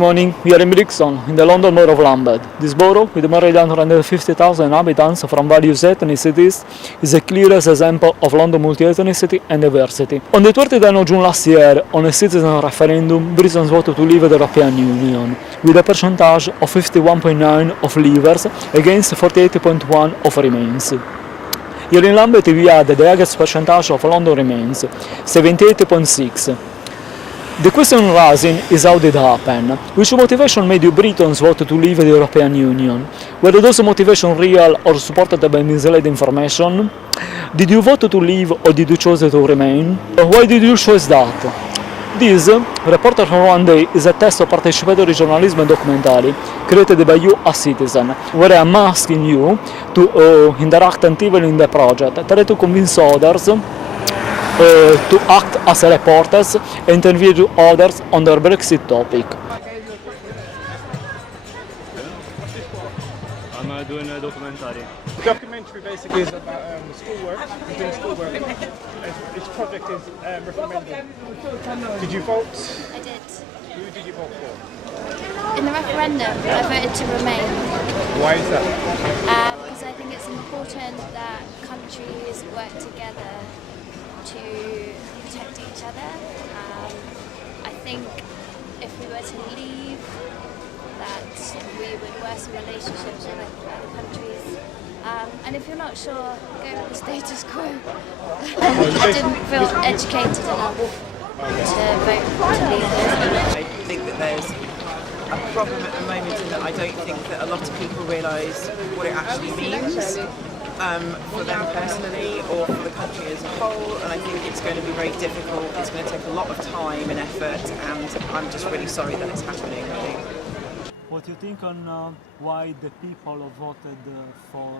Good morning. We are in Brixton, in the London Borough of Lambeth. This borough, with more than 150,000 inhabitants from various ethnicities, is the clearest example of London multi-ethnicity and diversity. On the 20th of June last year, on a citizen referendum, Britons voted to leave the European Union, with a percentage of 51.9% of leavers against 48.1% of remains. Here in Lambeth we had the highest percentage of London remains, 78.6%. The question rising is how did it happen? Which motivation made you Britons vote to leave the European Union? Were those motivations real or supported by misleading information? Did you vote to leave or did you choose to remain? Why did you choose that? This, Reporter from One Day, is a test of participatory journalism documentary created by you as citizen, where I am asking you to interact actively in the project, try to convince others to act as reporters and interview others on their Brexit topic. I'm doing a documentary. The documentary basically is about schoolwork. We're doing schoolwork. This project is referendum. Did you vote? I did. Who did you vote for? In the referendum, I voted to remain. Why is that? Because I think it's important that countries work together to protect each other. I think if we were to leave, that we would worsen relationships with other countries. And if you're not sure, go with the status quo. I didn't feel educated enough to vote to leave. I think that there's a problem at the moment in that I don't think that a lot of people realise what it actually means for them personally or for the country as a whole, and I think it's going to be very difficult. It's going to take a lot of time and effort, and I'm just really sorry that it's happening, really. What do you think on why the people voted for...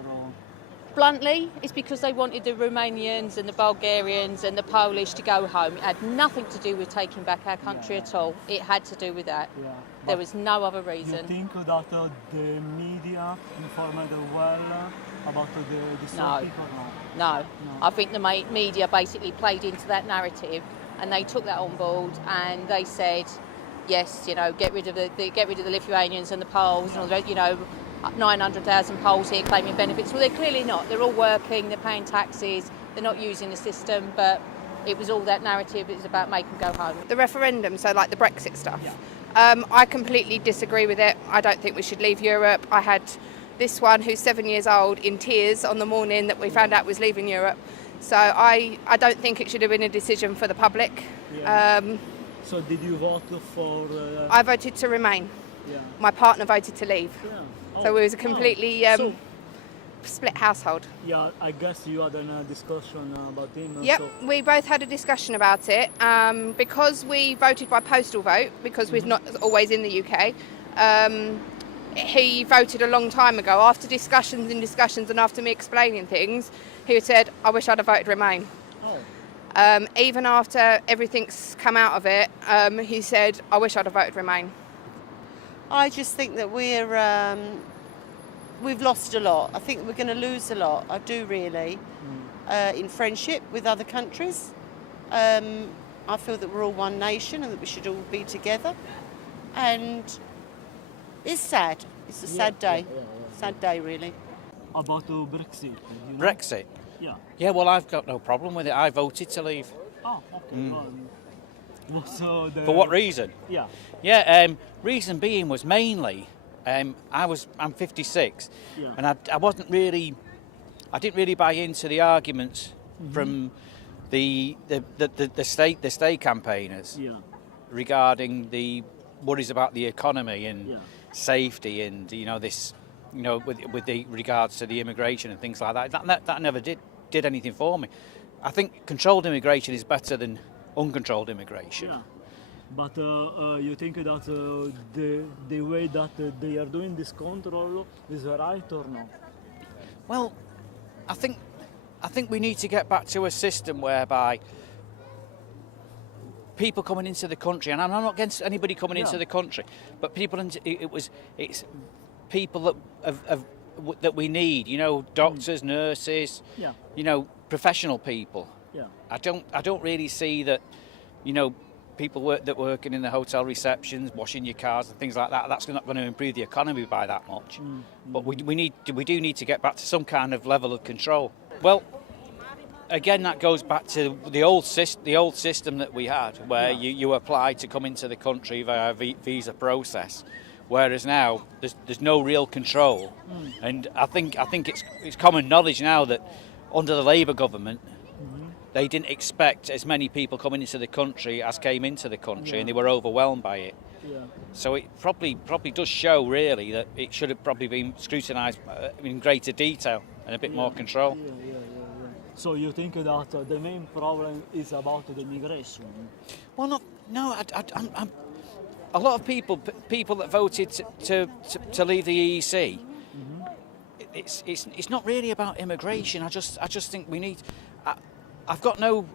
Bluntly, it's because they wanted the Romanians and the Bulgarians and the Polish to go home. It had nothing to do with taking back our country at all. It had to do with that. Yeah. There was no other reason. Do you think that the media informed well about this topic or not? No. I think the media basically played into that narrative, and they took that on board, and they said, yes, get rid of the Lithuanians and the Poles, and all the, 900,000 Poles here claiming benefits. Well, they're clearly not. They're all working, they're paying taxes, they're not using the system, but it was all that narrative. It was about make them go home. The referendum, so like the Brexit stuff, I completely disagree with it. I don't think we should leave Europe. I had this one who's 7 years old in tears on the morning that we found out was leaving Europe. So I don't think it should have been a decision for the public. Yeah. So did you vote for... I voted to remain. Yeah. My partner voted to leave. Yeah. Oh, So it was a completely split household. Yeah, I guess you had a discussion about him. Yep, So... we both had a discussion about it. Because we voted by postal vote, because we're not always in the UK, he voted a long time ago. After discussions and after me explaining things, he said, I wish I'd have voted Remain. Oh. Even after everything's come out of it, he said, I wish I'd have voted Remain. I just think that we've lost a lot. I think we're going to lose a lot. I do really. In friendship with other countries. I feel that we're all one nation and that we should all be together. And it's sad. It's a sad day. Sad day, really. About Brexit. Brexit? Yeah. Yeah, well, I've got no problem with it. I voted to leave. Oh, okay. For what reason? Yeah. Yeah, reason being was mainly, I'm 56, and I didn't really buy into the arguments from the state campaigners regarding the worries about the economy and safety and with the regards to the immigration and things like that. That never did anything for me. I think controlled immigration is better than uncontrolled immigration. Yeah. But you think that the way that they are doing this control is right or no? Well, I think we need to get back to a system whereby people coming into the country, and I'm not against anybody coming into the country, but it's people that we need, doctors, nurses, professional people. Yeah. I don't really see that, people that working in the hotel receptions, washing your cars and things like that. That's not going to improve the economy by that much. But we do need to get back to some kind of level of control. Well, again, that goes back to the old system that we had, where you applied to come into the country via a visa process, whereas now there's no real control. And I think it's common knowledge now that under the Labour government, they didn't expect as many people coming into the country as came into the country, and they were overwhelmed by it. So it probably does show really that it should have probably been scrutinised in greater detail and a bit more control. So you think that the main problem is about the migration? Well, no. I'm a lot of people that voted to leave the EEC. It's not really about immigration. I just think we need. I've got no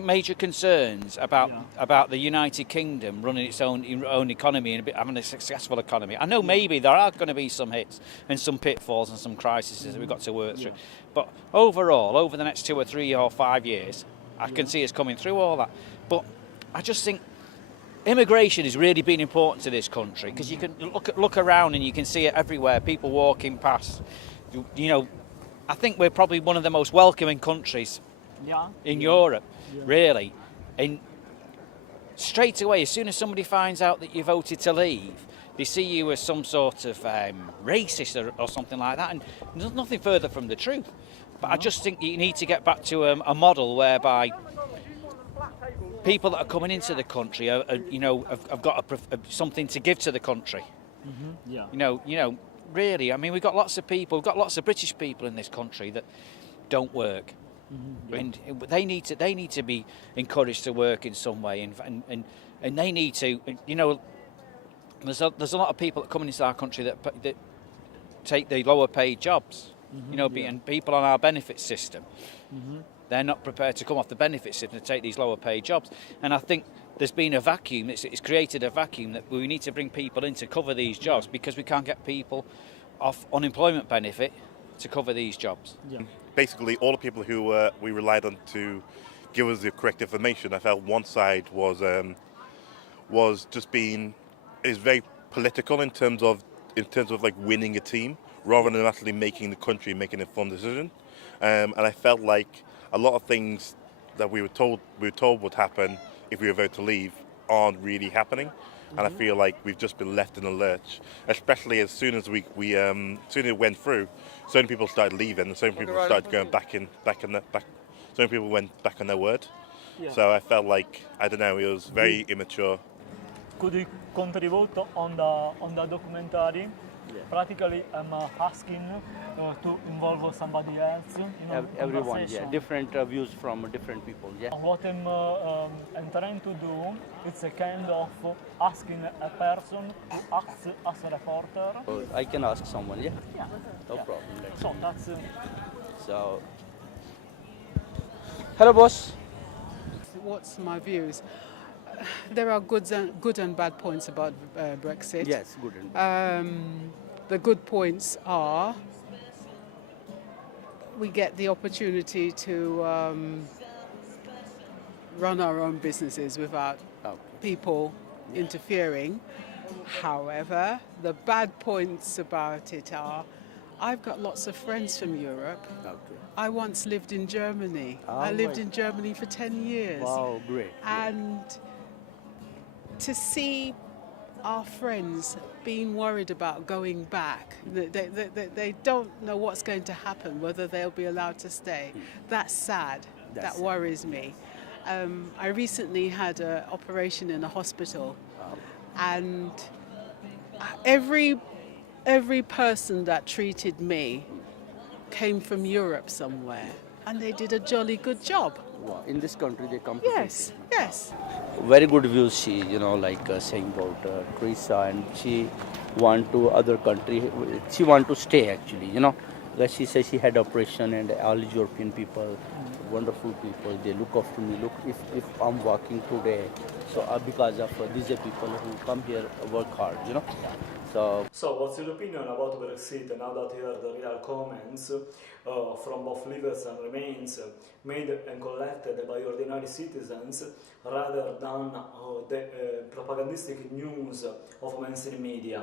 major concerns about the United Kingdom running its own economy and having a successful economy. I know maybe there are going to be some hits and some pitfalls and some crises that we've got to work through. But overall, over the next 2 or 3 or 5 years, I can see us coming through all that. But I just think immigration has really been important to this country, because you can look around and you can see it everywhere. People walking past. You know, I think we're probably one of the most welcoming countries in Europe, really. And straight away, as soon as somebody finds out that you voted to leave, they see you as some sort of racist or something like that, and there's nothing further from the truth. But I just think you need to get back to a model whereby people that are coming into the country have got something to give to the country. Really, I mean, we've got lots of British people in this country that don't work. And they need to be encouraged to work in some way, and they need to, there's a lot of people that come into our country that take the lower paid jobs, and people on our benefit system. They're not prepared to come off the benefit system to take these lower paid jobs, and I think there's been a vacuum. It's created a vacuum that we need to bring people in to cover these jobs, because we can't get people off unemployment benefit to cover these jobs. Basically, all the people who we relied on to give us the correct information, I felt one side was just being is very political in terms of like winning a team rather than actually making the country making a fun decision. And I felt like a lot of things that we were told would happen if we were voted to leave aren't really happening. And I feel like we've just been left in a lurch, especially as soon as soon as it went through, so many people started leaving, and so many people started going back. So many people went back on their word. So I felt like, I don't know, it was very immature. Could you contribute on the documentary? Practically, I'm asking to involve somebody else. Everyone, different views from different people. What I'm trying to do, it's a kind of asking a person who acts as a reporter. I can ask someone, no problem. So that's. Hello, boss. What's my views? There are good and bad points about Brexit. Yes, good and bad. The good points are we get the opportunity to run our own businesses without people interfering. However, the bad points about it are I've got lots of friends from Europe. I once lived in Germany. I lived in Germany for 10 years. Wow, great. And to see our friends being worried about going back, they don't know what's going to happen, whether they'll be allowed to stay. That's sad. That worries me. I recently had an operation in a hospital, and every person that treated me came from Europe somewhere, and they did a jolly good job. Wow. In this country they come. Yes. Very good views she, saying about Teresa, and she want to other country. She want to stay actually, Like she says she had operation, and all European people wonderful people. They look after me. Look, if I'm working today, so because of these are people who come here work hard, you know. So, what's your opinion about Brexit now that you heard the real comments from both leaders and remains made and collected by ordinary citizens rather than the propagandistic news of mainstream media?